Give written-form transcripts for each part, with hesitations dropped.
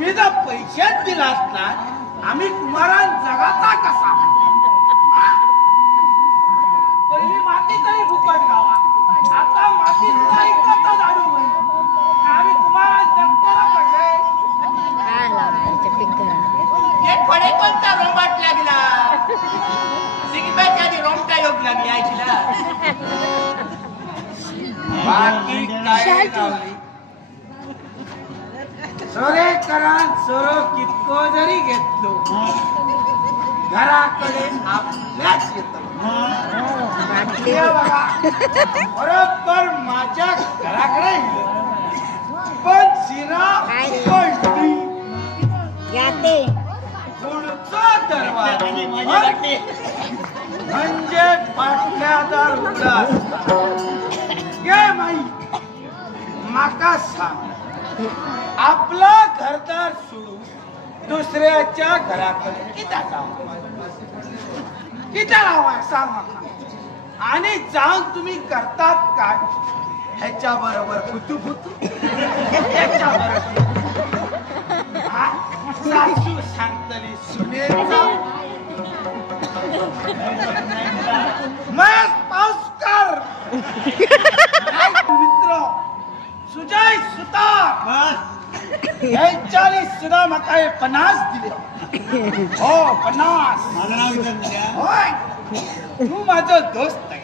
तुम्ही जर पैशात दिला असता आम्ही कुमारां जगाचा कसा पहिली माती तरी फुकट गावा आता माती सुद्धा इकडचा झाडू आम्ही कुमारां जगताना कसे फडे कोणता रोमाट लागला सिगम्याच्या आधी रोमटा योग लागली ऐकला बाकी काय लावली सोरेकरान सोरो कितको जरी घेतलो घराकडे आपल्याच येतो बघा बरोबर माझ्या घराकडे पण शिरा पलटी पुढचा दरवाजा म्हणजे पाटल्यादार उघडा गे माई माका सांग आपला घरदार सोडून दुसऱ्याच्या घराकडे किती लावा सांग आणि जाऊन तुम्ही करतात काय ह्याच्या बरोबर फुतू ह्याच्या बरोबर सासू सांगतली सुनेचा मग पाऊस कर मित्र सुजय सुतार यांच्यानी सुद्धा माका 50 दिले हो 50 होय तू माझा दोस्त आहे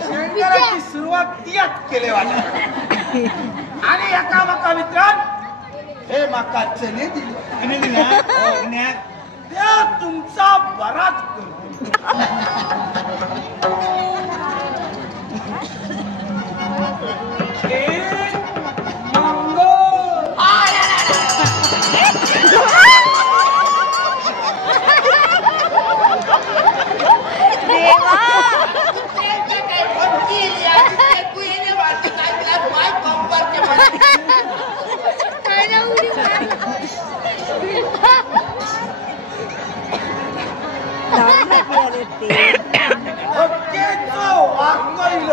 शेंगाराची सुरुवात तियात केले वाटत आणि एका माका मित्रान हे माका चने दिले त्या तुमचा बराच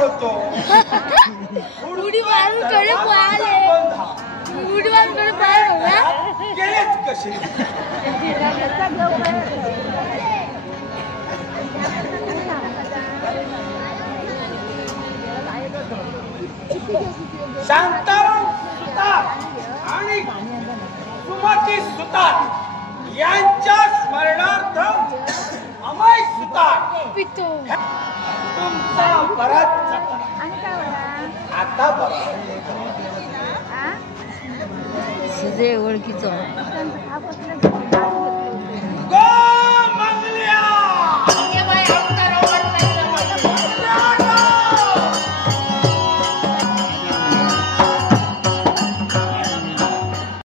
करतो उडी मारून कडे पळाले उडी मारून कडे पळाले गेलेच कसे शांताराम सुतार आणि सुमती सुतार यांच्या स्मरणार्थ अमय सुतार पितो तुमचा बराच आता बघा सुजय ओळखीचं